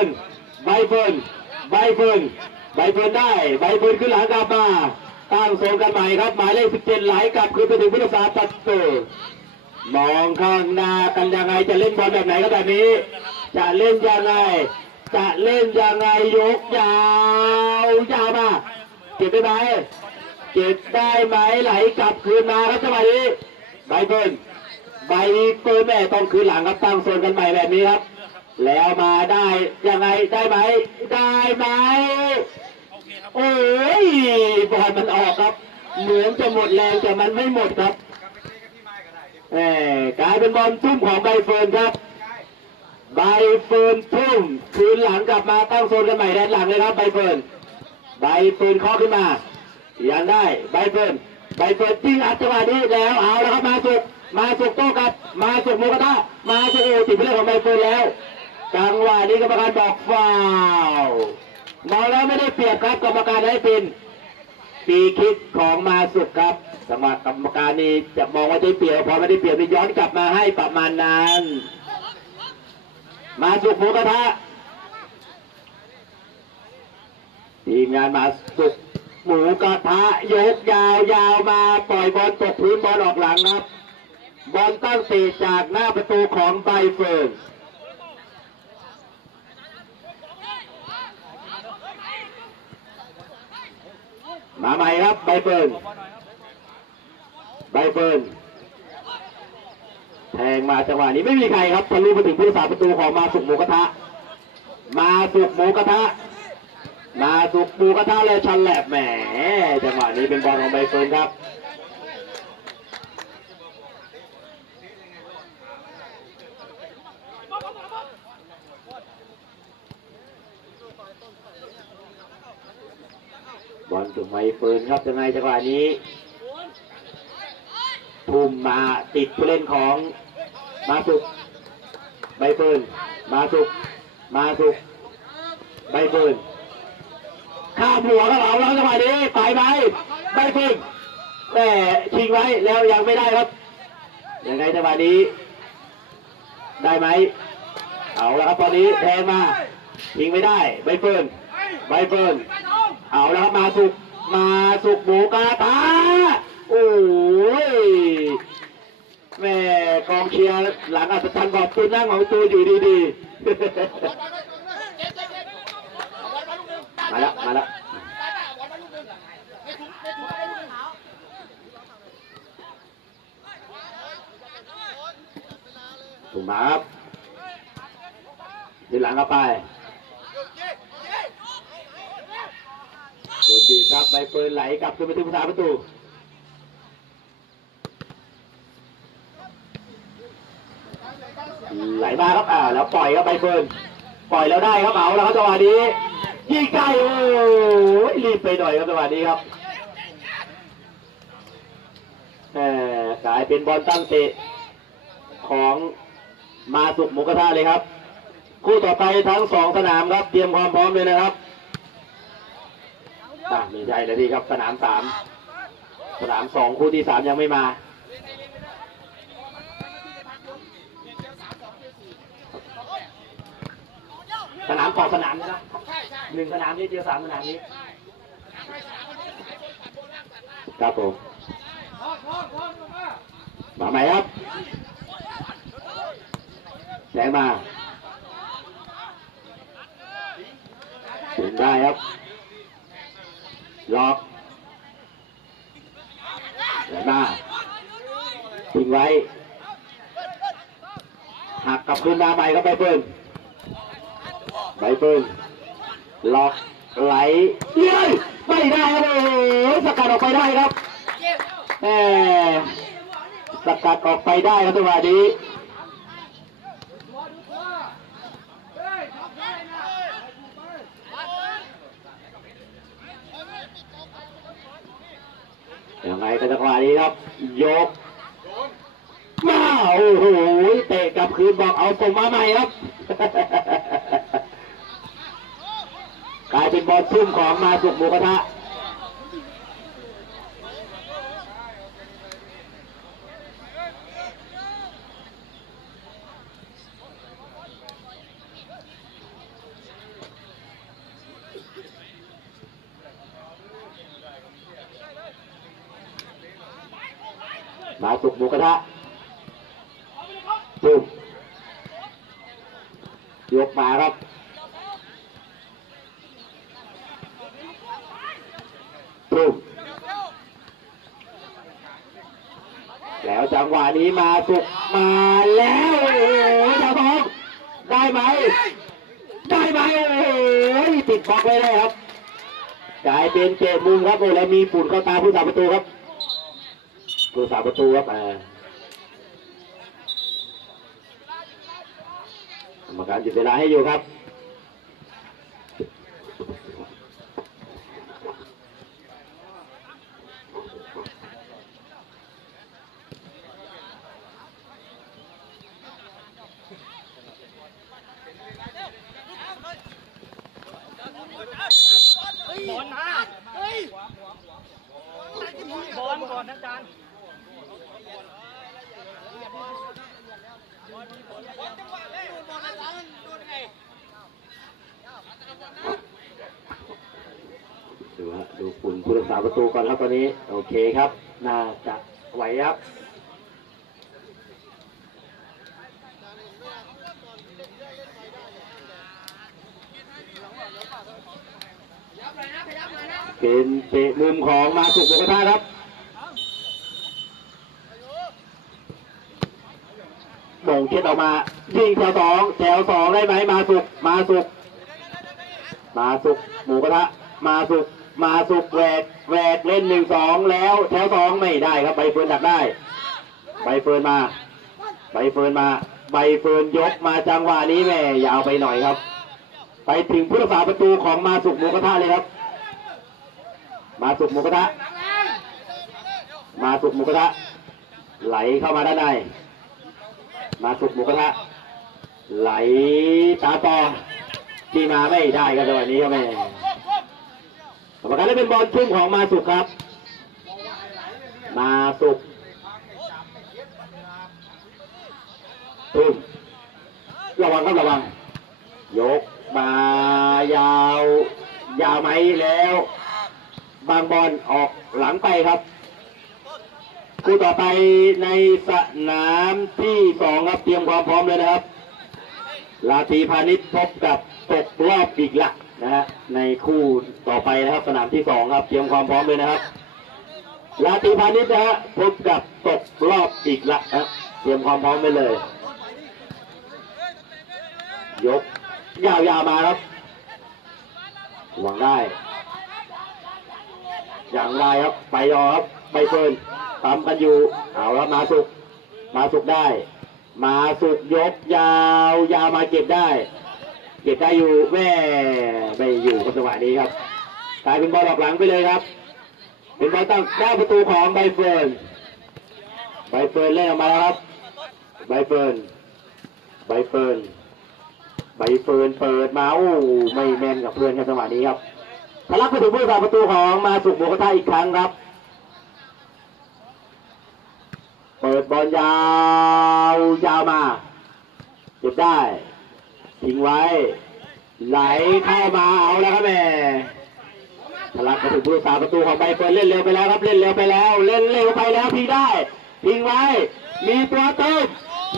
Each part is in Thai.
ิร์นใบเฟิร์นใบเฟิร์นใบเฟิร์นได้ใบเฟิร์นขึ้นหลังกลับมาตั้งโซนกันใหม่ครับ หมายเลขสิบเจ็ดไหลกลับคืนไปถึงพุทธศาสตร์ตัดตัวมองข้างหน้ากันยังไงจะเล่นบอลแบบไหนก็แบบนี้ จะเล่นยังไง จะเล่นยังไงยกยาวยาวมาเก็บได้ไหมเก็บได้ไหมไหลกลับคืนมาครับจังหวะนี้ใบเฟิร์นใบเฟิร์นแม่ต้องคืนหลังครับตั้งโซนกันใหม่แบบนี้ครับ แล้วมาได้ยังไงได้ไหมได้ไหมโอ้ยบอลมันออกครับ เหมือนจะหมดแรงแต่มันไม่หมดครับแหมกลายเป็นบอลทุ่มของใบเฟิร์นครับใบเฟิร์นทุ่มคืนหลังกลับมาตั้งโซนกันใหม่แดนหลังเลยครับใบเฟิร์นใบเฟิร์นเคาะขึ้นมายังได้ใบเฟิร์นใบเฟิร์นจิ้งอัดจังหวะนี้แล้วเอาแล้วครับมาสุกมาสุกโต้กลับมาสุกโมกระทะมาสุกโอติดเป็นเรื่องของใบเฟิร์นแล้ว จังหวะนี้กรรมการบอกฟาวมองแล้วไม่ได้เปรียบครับกรรมการให้เป็นปีคิดของมาสุกครับสมัครกรรมการนี่จะมองว่าได้เปรียบพอไม่ได้เปรียบนี่ย้อนกลับมาให้ประมาณนั้น มาสุกหมูกระทะทีมงานมาสุกหมูกระทะยกยาวยาวมาปล่อยบอลตกพื้นบอลออกหลังครับ บอลตั้งเตะจากหน้าประตูของใบเฟิร์น มาใหม่ครับใบเฟิร์นใบเฟิร์นแทงมาจังหวะนี้ไม่มีใครครับทะลุมาถึงผู้สาประตูของมาสุกหมูกระทะ มาสุกหมูกระทะ มาสุกหมูกระทะเลยชันแหลบแหมจังหวะนี้เป็นบอลของใบเฟิร์นครับ ใบเฟิร์นครับยังไงจังหวะนี้ทุ่มมาติดผู้เล่นของมาสุกใบเฟิร์นมาสุกมาสุกใบเฟิร์นข้ามหัวก็เอาแล้วจังหวะนี้ไปไหมใบเฟิร์นแต่ชิงไว้แล้วยังไม่ได้ครับยังไงจังหวะนี้ ได้ไหมเอาแล้วครับตอนนี้แทงมาชิงไม่ได้ใบเฟิร์นใบเฟิร์นเอาแล้วครับมาสุก มาสุกหมูกระทะโอ้ยแม่กองเชียร์หลังอัศจรรย์ขอบคุณนั่งของตูอยู่ดีๆ มาแล้วมาแล้วถูกมาครับทีหลังเข้าไป ส่วนดีครับใบเฟิร์นไหลกลับขึ้นไปที่ผู้สาประตูไหลมาครับอ่าแล้วปล่อยครับใบเฟิร์นปล่อยแล้วได้ครับเอาแล้วครับจังหวะนี้ยิงไกลโอ้ยรีบไปหน่อยครับจังหวะนี้ครับแหมกลายเป็นบอลตั้งเตะของมาสุกหมูกระทะเลยครับ คู่ต่อไปทั้งสองสนามครับ เตรียมความพร้อมเลยนะครับ อะไม่ใช่แล้วดีครับสนามสามสนามสองคู่ที่สามยังไม่มาสนามต่อสนามนะครับหนึ่งสนามนี้เจอสามสนามนี้ครับผมมาใหม่ครับแสงมาถึงได้ครับ ล็อกแสงมาทิ้งไว้หักกับคืนมาใหม่ครับไปเพิ่มใบเฟิร์นล็อกไหลเลี้ยไม่ได้ครับโอ้โหสกัดออกไปได้ครับแหมสกัดออกไปได้ครับจังหวะ นี้ยังไงกันจังหวะนี้ครับ ยกมาโอ้โหเตะกลับคืนบอกเอาส่งมาใหม่ครับ กลายเป็นบอลทุ่มของมาสุกหมูกระทะ มาสุกหมูกระทะตุ้มยกมาครับตุ้มแล้วจังหวะนี้มาสุกมาแล้วโอ้โหดาวทองได้ไหมได้ไหมโอ้โหติดบล็อกไว้ได้ครับกลายเป็นเตะมุมครับโอ้แล้วมีฝุ่นเข้าตาผู้สาประตูครับ ผู้สาประตูครับอ่กรรมการหยุดเวลาให้อยู่ครับอลมาเฮ้ยบอลก่อนนะอาจารย์ ดูฮะดู ฝุ่นผู้รักษาประตูก่อนครับตอนนี้ โอเคครับ น่าจะไหวครับเป็นเตะมุมของมาสุกหมูกระทะครับโด่งเช็ดออกมา ยิงแถวสองแถวสองได้ไหมมาสุก มาสุก มาสุกหมูกระทะ มาสุก มาสุกแหวกแหวกเล่นหนึ่งสองแล้ว แถวสองไม่ได้ครับใบเฟิร์นดักได้ ใบเฟิร์นมา ใบเฟิร์นมา ใบเฟิร์นยกมาจังหวะนี้แม่ยาวไปหน่อยครับ ไปถึงผู้รักษาประตูของมาสุกหมูกระทะเลยครับ มาสุกหมูกระทะ มาสุกหมูกระทะ ไหลเข้ามาด้านใน มาสุกหมูกระทะ ไหลตาต่อที่มาไม่ได้ครับจังหวะนี้ครับแม่ รรมการได้เป็นบอลชุ่มของมาสุกครับ มาสุกตุ้มระวังครับระวัง ยกมายาว ยาวไหมแล้ว บางบอลออกหลังไปครับคู่ต่อไปในสนามที่สองครับเตรียมความพร้อมเลยนะครับลาทีพาณิชย์พบกับตกรอบอีกละ นะฮะในคู่ต่อไปนะครับสนามที่สองครับเตรียมความพร้อมเลยนะครับลาทีพาณิชย์นะฮะพบกับตกรอบอีกละนะเตรียมความพร้อมไปเลย ยกยาวๆมาครับหวังได้ อย่างไรครับ ไปรอครับ ไปเฟิร์นตามกันอยู่เอาแล้วมาสุก มาสุกได้ มาสุกยกยาวยาวมาเก็บได้ เก็บได้อยู่แม่ไม่อยู่กับจังหวะนี้ครับกลายเป็นบอลออกหลังไปเลยครับ เป็นบอลตั้งได้ประตูของใบเฟิร์นใบเฟิร์นเล่นออกมาแล้วครับใบเฟิร์นใบเฟิร์นใบเฟิร์นเปิดมาโอ้ไม่แม่นกับเพื่อนครับจังหวะนี้ครับทะลักไปถึงผู้สาประตูของมาสุกหมูกระทะอีกครั้งครับ เปิดบอลยาวยาวมาเก็บได้ ทิ้งไว้ ไหลเข้ามาเอาแล้วครับแม่ทะลักไปถึงผู้สาประตูของใบเฟิร์นเล่นเร็วไปแล้วครับเล่นเร็วไปแล้ว เล่นเร็วไปแล้วทิ้งได้ทิ้งไว้ มีตัวเติม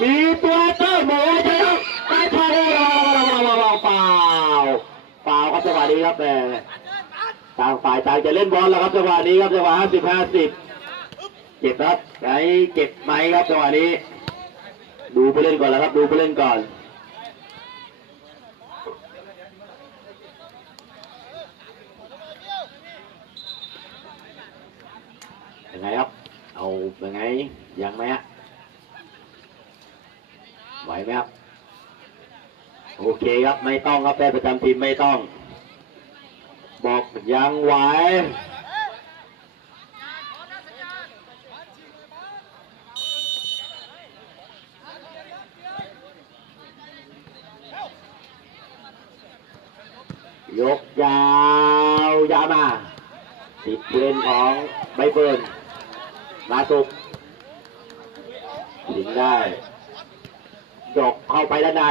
มีตัวเติมโอ้ยเจ้าไปพอดีเปล่าเปล่าครับจังหวะนี้ครับแม่ต่างฝ่ายต่างจะเล่นบอลแล้วครับจังหวะนี้ครับจังหวะห้าสิบห้าสิบเก็บครับไหนเก็บไหมครับจังหวะนี้ ดูไปเล่นก่อนแล้วครับ ดูไปเล่นก่อน ยังไงครับ เอายังไงยังไหมฮะไหวไหมครับ โอเคครับไม่ต้องครับแพทย์ประจำทีมไม่ต้อง บอกยังไหวยกยาวยามาติดเล่นของใบเฟิร์น มาสุกยิงได้ยกเข้าไปด้านใน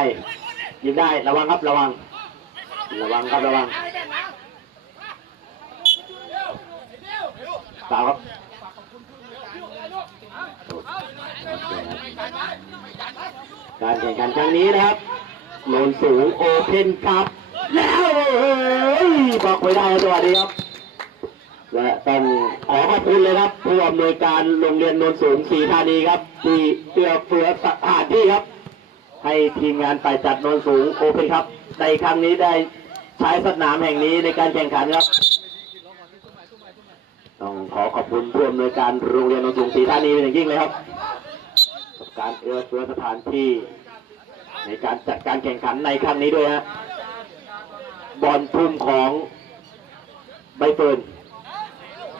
ยิงได้ระวังครับระวัง ระวังครับระวังเปล่าครับการแข่งขันครั้งนี้นะครับโนนสูงโอเพนครับแล้วบอกไม่ได้ครับสวัสดีครับ และต้องขอขอบคุณเลยครับผู้อำนวยการโรงเรียนโนนสูงศรีธานีครับที่เอื้อเฟือสถานที่ครับ ให้ทีมงานฝ่ายจัดโนนสูงโอเพนครับ ในครั้งนี้ได้ใช้สนามแห่งนี้ในการแข่งขันครับ ต้องขอขอบคุณผู้อำนวยการโรงเรียนโนนสูงศรีธานีเป็นอย่างยิ่งเลยครับกับการเอื้อเฟื้อสถานที่ ในการจัดการแข่งขันในครั้งนี้ด้วยฮะบอลทุ่มของใบเฟิร์น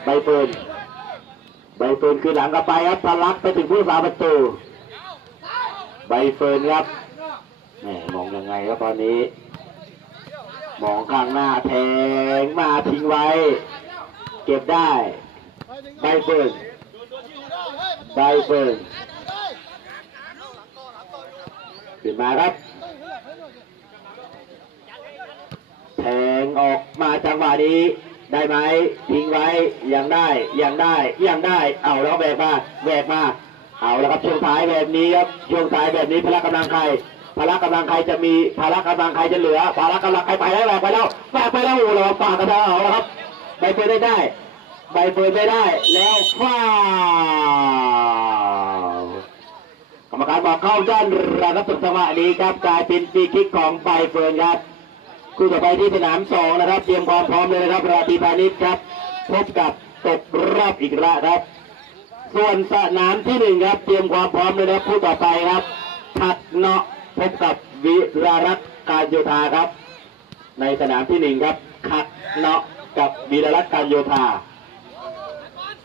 ใบเฟิร์นใบเฟิร์นคือหลังกลับไปครับทะลักไปถึงผู้สาประตู ใบเฟิร์นครับแหมมองยังไงครับตอนนี้ มองข้างหน้าแทงมาทิ้งไว้ เก็บได้ ใบเฟิร์นใบเฟิร์นขึ้นมาครับ แทงออกมาจังหวะนี้ ได้ไหมทิ้งไว้ยังได้ยังได้ยังได้ เอาแล้วแบกมาแบกมาเอาแล้วครับช่วงท้ายแบบนี้ครับช่วงท้ายแบบนี้พละกำลังใครพละกำลังใครจะมีพละกำลังใครจะเหลือพละกำลังใครไปแล้วแบกไปแล้วแบกไปแล้วโอ้โหเราปากกระเทาเอาแล้วครับใบเฟิร์นได้ได้ใบเฟิร์นไม่ได้แล้วฟาวกรรมการบอกเข้าด้านระดับจังหวะนี้ครับกลายเป็นฟรีคิกของใบเฟิร์นครับ คู่ต่อไปที่สนามสองนะครับ เตรียมความพร้อมเลยนะครับ ราตีพาณิชย์ครับ พบกับตกรอบอีกแล้วครับ ส่วนสนามที่หนึ่งครับ เตรียมความพร้อมเลยนะครับคู่ต่อไปครับถัดเนาะพบกับวิรารักการโยธาครับ ในสนามที่หนึ่งครับขัดเนาะกับวีรรักษ์การโยธา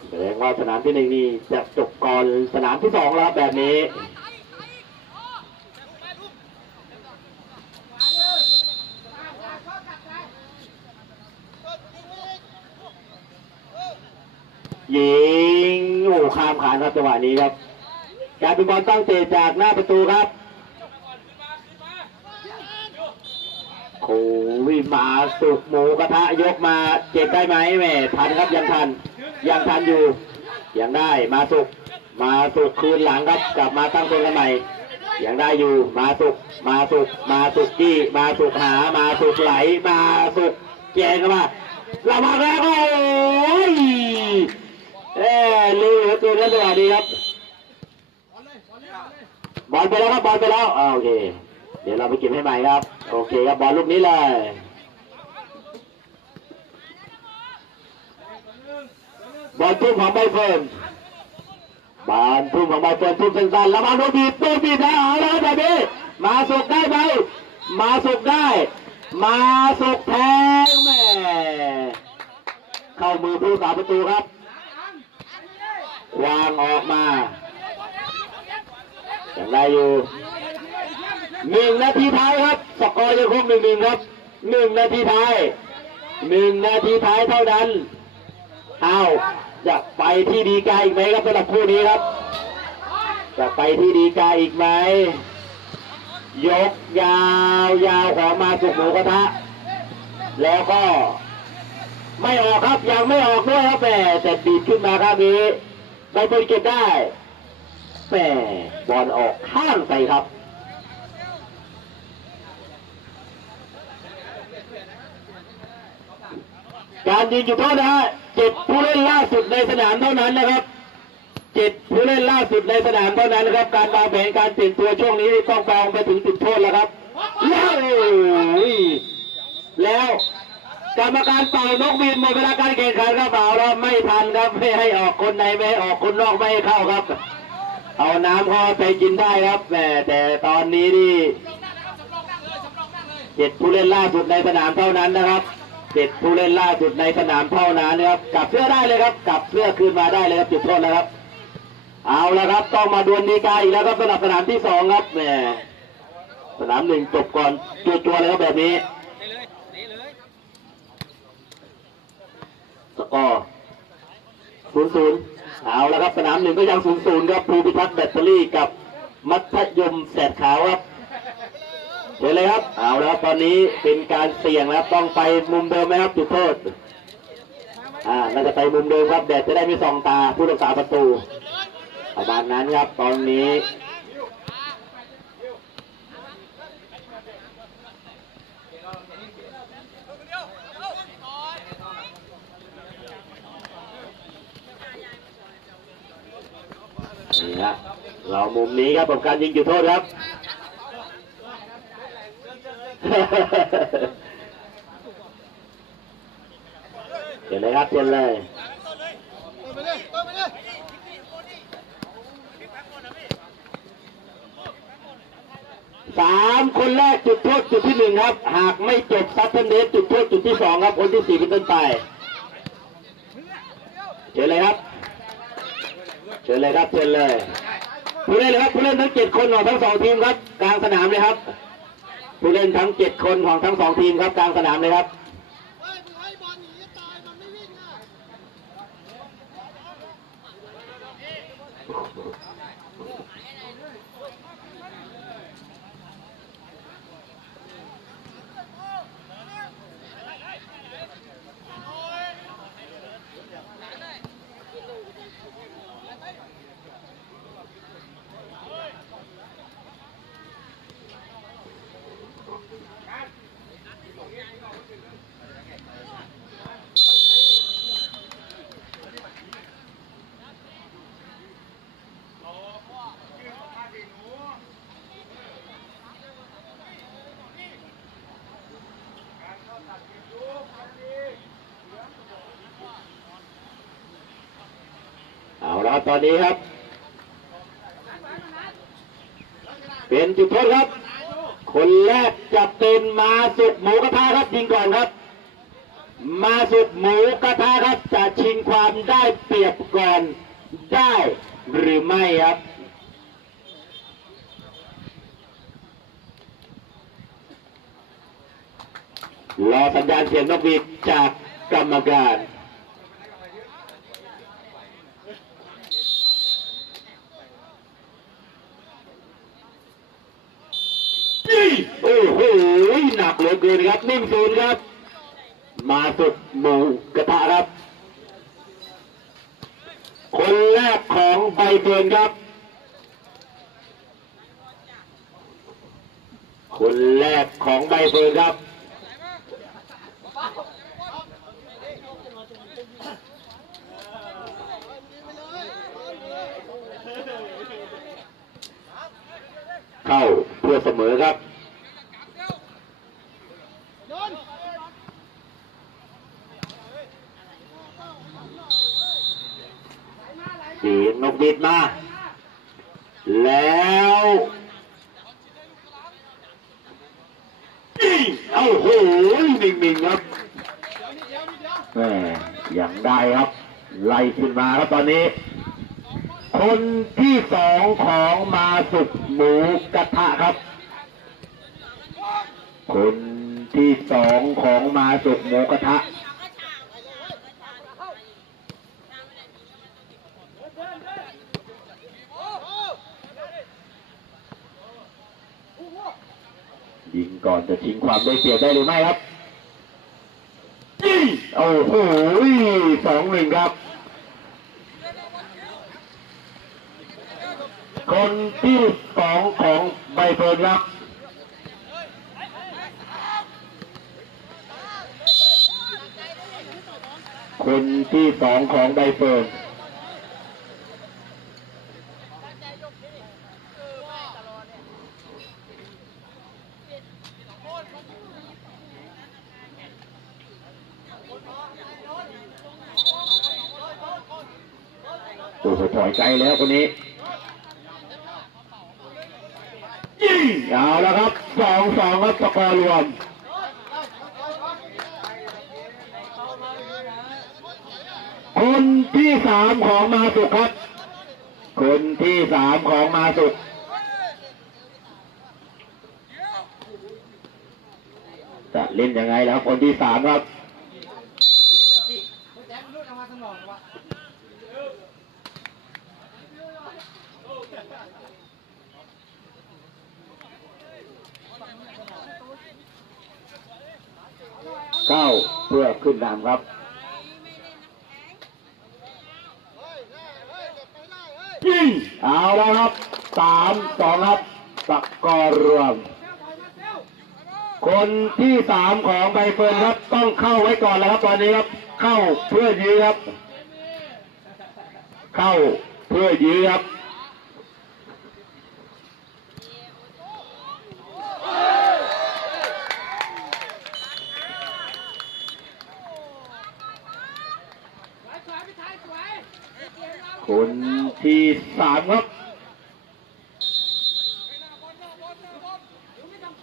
แสดงว่าสนามที่หนึ่งนี่จะจบก่อนสนามที่สองแล้วแบบนี้ ยิงโอ้ข้ามขานครับจังหวะนี้ครับการเป็นบอลตั้งเตะจากหน้าประตูครับโอ้ยมาสุกหมูกระทะยกมาเจ็บได้ไหมแม่ทันครับยังทัน ยังทันอยู่ ยังได้มาสุกมาสุกคืนหลังครับกลับมาตั้งตัวกันใหม่ยังได้อยู่มาสุกมาสุกมาสุกจี้มาสุกหามาสุกไหลมาสุกแจงเข้ามาระวังแล้วโอ้ย อ้ลืมเหลือเกินแล้วสวัสดีครับบอลไปแล้วครับบอลไปแล้วอ่าโอเค เดี๋ยวเราไปเก็บให้ใหม่ครับ โอเคครับบอลลูกนี้เลยบอลทุ่มของใบเฟิร์นบอลทุ่มของใบเฟิร์นทุ่มสั้นๆแล้วมาโนบีโนบีบแล้เอาแล้วแบบนี้มาสุกได้ไหมมาสุกได้ มาสุกแทงแม่เข้ามือผู้สาประตูครับ วางออกมาอย่างไรอยู่หนึ่งนาทีท้ายครับ สกอร์ยังคงหนึ่งหนึ่งครับหนึ่งนาทีท้ายหนึ่งนาทีท้ายเท่านั้นเอาจะไปที่ดีกาอีกไหมครับสำหรับคู่นี้ครับ จะไปที่ดีกาอีกไหมยกยาวยาวขอมาสุกหมูกระทะ แล้วก็ ไม่ออกครับยังไม่ออกด้วยครับแหมแต่ดีดขึ้นมาครับนี้ ใบเฟิร์นเก็บได้แหมบอลออกข้างไปครับการยิงจุดโทษนะฮะเจ็ดผู้เล่นล่าสุดในสนามเท่านั้นนะครับเจ็ดผู้เล่นล่าสุดในสนามเท่านั้นนะครับ การวางแผนการเปลี่ยนตัวช่วงนี้ต้องฟองไปถึงจุดโทษแล้วครับ แล้วแล้ว กรรมการเป่านกบินหมดเวลาการแข่งขันครับเปล่าแล้วไม่ทันครับไม่ให้ออกคนในไม่ออกคนนอกไม่ให้เข้าครับ เอาน้ำเข้าไปกินได้ครับแหมแต่ตอนนี้นี่เจ็ดผู้เล่นล่าสุดในสนามเท่านั้นนะครับเจ็ดผู้เล่นล่าสุดในสนามเท่านั้นนะครับกลับเสื้อได้เลยครับกลับเสื้อคืนมาได้เลยครับจุดโทษแล้วครับ เอาแล้วครับต้องมาดวลดีกาอีกแล้วครับสำหรับสนามที่สองครับแหมสนามหนึ่งจบก่อนจัวๆเลยครับแบบนี้ กอร์ศูนย์ศูนย์เอาแล้วครับสนามหนึ่งก็ยังศูนย์ศูนย์ครับภูพิทักษ์แบตเตอรี่กับมัธยมแสดขาวครับเห็นเลยครับเอาแล้วครับตอนนี้เป็นการเสี่ยงแล้วต้องไปมุมเดิมไหมครับจุดโทษอ่าน่าจะไปมุมเดิมครับแดดจะได้ไม่ส่องตาผู้รักษาประตูประมาณนั้นครับตอนนี้ครับ เรามุมนี้ครับผมการยิงจุดโทษครับเห็นเลยครับเห็นเลยสามคนแรกจุดโทษจุดที่หนึ่งครับ หากไม่จบซับเทนเดสจุดโทษจุดที่สองครับคนที่สี่เป็นต้นไปเชิญเลยครับเชิญเลยครับเชิญเลย ผู้เล่นเลยครับผู้เล่นทั้งเจ็ดคนของทั้งสองทีมครับ กลางสนามเลยครับผู้เล่นทั้งเจ็ดคนของทั้งสองทีมครับกลางสนามเลยครับ เฮ้ยมึงให้บอลหนีจะตายมันไม่วิ่งอะ เอาละ ครับตอนนี้ครับ เป็นจุดโทษครับ คนแรกจะเป็นมาสุดหมูกระทะครับยิงก่อนครับ มาสุดหมูกระทะครับจะชิงความได้เปรียบก่อนได้หรือไม่ครับรอสัญญาณเสียงนกหวีดจากกรรมการ โอ้โหหนักเหลือเกินครับนิ่งศูนย์ครับ มาสุดหมูกระทะครับ คนแรกของใบเฟิร์นครับ คนแรกของใบเฟิร์นครับเข้าเพื่อเสมอครับ โดน สีนกบิดมา แล้วเอ้าโหนิ่งๆครับแหมยังได้ครับ ไล่ขึ้นมาครับตอนนี้ คนที่สองของมาสุดหมูกระทะครับ คนที่สองของมาสุดหมูกระทะ ยิง ก่อนจะชิงความได้เปรียบได้หรือไม่ครับยิงโอ้โหสองหนึ่งครับ คนที่สองของใบเฟิร์นครับคนที่สองของใบเฟิร์นโอ้โหถอยไกลแล้วคนนี้ยิงเอาแล้วครับสองส องครับสกอร์รวมคนที่สามของมาสุขครับ คนที่สามของมาสุจะเล่นยังไงแล้วคนที่สามครับ เก้าเพื่อขึ้นนำครับเฮ้ยเฮ้ยเก็บไปได้เฮ้ยยิงามสองครับสกอร์รวม คนที่สามของใบเฟิร์นครับต้องเข้าไว้ก่อนแล้วครับตอนนี้ครับ เข้าเพื่อยื้อครับ เข้าเพื่อยื้อครับ คนที่สามครับ ยิง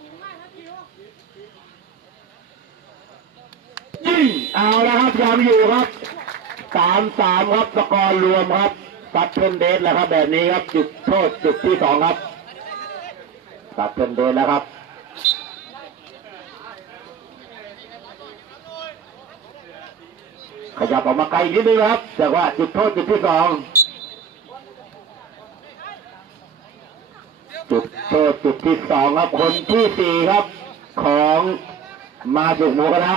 เอาละครับยังอยู่ครับสามสามครับสกอร์รวมครับตัดเทนเดสแล้วครับ แบบนี้ครับ จุดโทษจุดที่สองครับตัดเทนเดสแล้วครับขยับออกมาไกลนิดนึงครับจากว่าจุดโทษจุดที่สอง จุดโทษจุดที่สองครับคนที่สี่ครับ ของมาสุกหมูกระทะ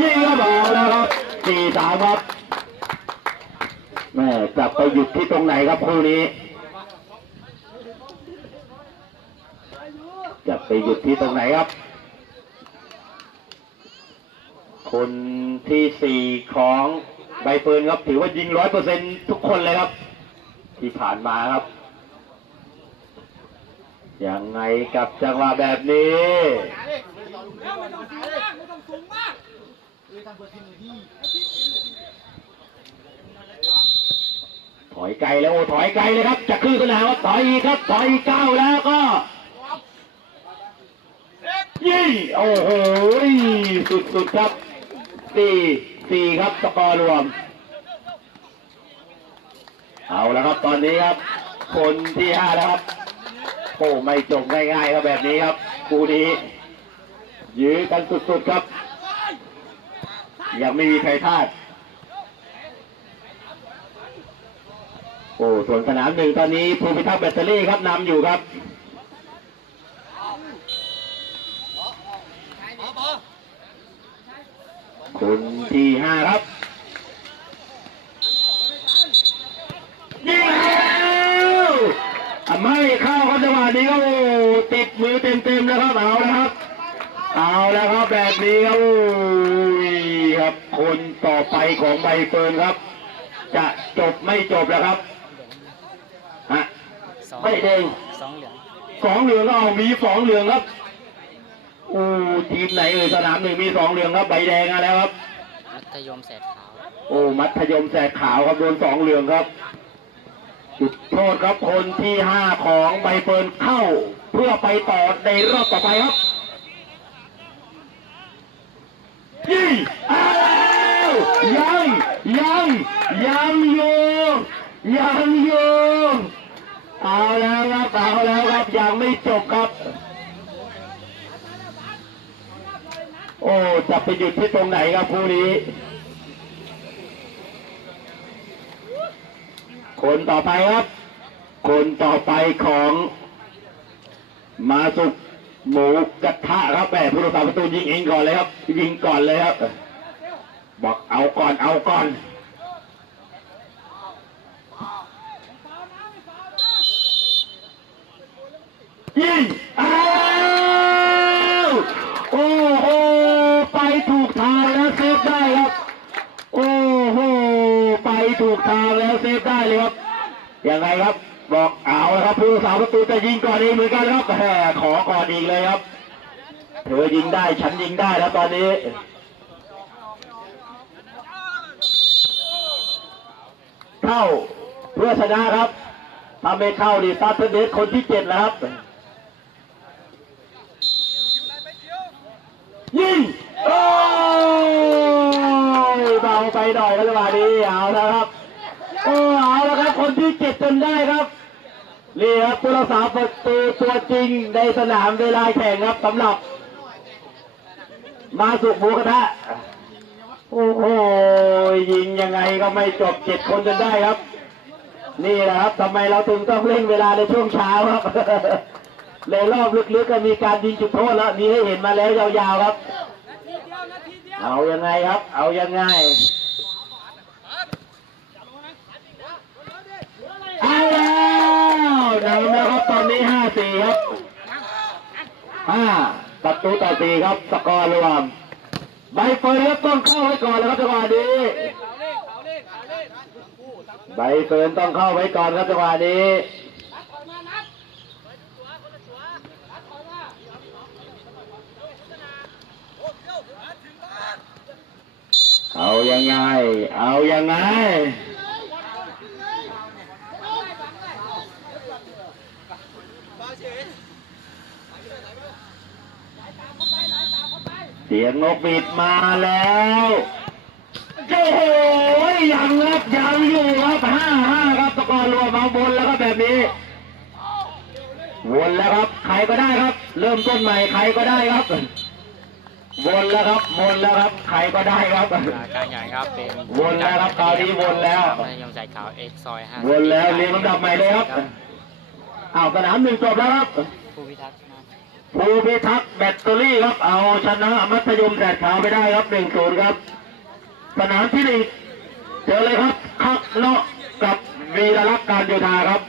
ยิงครับอกแล้วครับสี่สามครับแม่จะไปหยุดที่ตรงไหนครับคู่นี้จะไปหยุดที่ตรงไหนครับ คนที่สี่ของ ใบเฟิร์นครับถือว่ายิงร้อยเปอร์เซ็นทุกคนเลยครับ ที่ผ่านมาครับ ยังไงกับจังหวะแบบนี้ ถอยไกลแล้วโอ้ถอยไกลเลยครับ จะขึ้นสนามครับถอยอีกครับ ถอยอีกก้าแล้วก็ยิงโอ้โหสุดๆครับสี่ สี่ครับสกอร์รวม เอาแล้วครับตอนนี้ครับ คนที่ห้าแล้วครับโอ้ไม่จบง่ายๆครับแบบนี้ครับคู่นี้ยื้อกันสุดๆครับ ยังไม่มีใครพลาด โอ้ส่วนสนามหนึ่งตอนนี้ภูพิทักษ์แบตเตอรี่ครับนำอยู่ครับ คนที่ห้าครับยิงแล้วอะไม่เข้าครับจังหวะนี้ก็โอ้ติดมือเต็มๆแล้วครับเอาแล้วครับ เอาแล้วครับแบบนี้ครับโอ้ยครับคนต่อไปของใบเฟิร์นครับ จะจบไม่จบแล้วครับฮะสองไม่เองสองเหลืองสองเหลืองก็เอามีสองเหลืองครับ โอ้ทีมไหนเอ่ยสนามหนึ่งมีสองเหลืองครับใบแดงมาแล้วครับมัธยมแสดขาว โอ้มัธยมแสกขาวครับโดนสองเหลืองครับจุดโทษครับคนที่ห้าของใบเฟิร์นเข้า เพื่อไปต่อในรอบต่อไปครับยิงอ้าวยังยังยังอยู่ยังอยู่เอาแล้วครับเอาแล้วครับยังไม่จบครับ โอ้จะไปหยุดที่ตรงไหนครับคู่นี้ คนต่อไปครับ คนต่อไปของ มาสุกหมูกระทะครับแหมผู้รักษาประตูยิงเองก่อนเลยครับ ยิงก่อนเลยครับ บอกเอาก่อนเอาก่อนยิง ครับบอกเอาแล้วครับผู้รักษาประตูจะยิงก่อนเองเหมือนกันครับแหมขอก่อนอีกเลยครับเธอยิงได้ฉันยิงได้แล้วตอนนี้เข้าเพื่อชนะครับถ้าไม่เข้าดีซัตเทเดสคนที่เจ็ดแล้วครับยิงโอ้ยเบาไปหน่อยแล้วจังหวะนี้เอาแล้วครับโอ้ คนที่เจ็ดจนได้ครับนี่ครับผู้รักษาประตูตัวจริงในสนามเวลาแข่งครับสำหรับ มาสุกหมูกระทะโอ้โหยิงยังไงก็ไม่จบเจ็ดคนจนได้ครับ นี่แหละครับทำไมเราถึงต้องเร่งเวลาในช่วงเช้าครับในรอบลึกๆก็มีการยิงจุดโทษแล้วมีให้เห็นมาแล้วยาวๆครับ เอายังไงครับ เอายังไงานำแล้วครับตอนนี้ห้าสี่ครับห้าประตูต่อสี่ครับ สกอร์รวมใบเฟิร์นครับต้องเข้าไว้ก่อนแล้วครับจังหวะนี้ใบเฟิร์นต้องเข้าไว้ก่อนครับจังหวะนี้เอายังไง เอายังไง เสียงนกบิดมาแล้วโอ้โหยังครับยังอยู่ครับห้าห้าครับตะกอนรวมเอาบนแล้วครับแบบนี้วนแล้วครับ ใครก็ได้ครับ เริ่มต้นใหม่ใครก็ได้ครับวนแล้วครับวนแล้วครับ ใครก็ได้ครับการใหญ่ครับเป็นวนแล้วครับคราวนี้วนแล้วมัธยมสายขาวเอ็กซอยห้าวนแล้วเรียงลำดับใหม่เลยครับอ้าวสนามหนึ่งจบแล้วครับผู้พิทักษ์นะ ภูพิทักษ์แบตเตอรี่ครับ เอาชนะมัธยมแดดขาวไปได้ครับหนึ่งศูนย์ครับ สนามที่หนึ่งเจอเลยครับคักเนาะกับวีรลักษณ์การโยธาครับ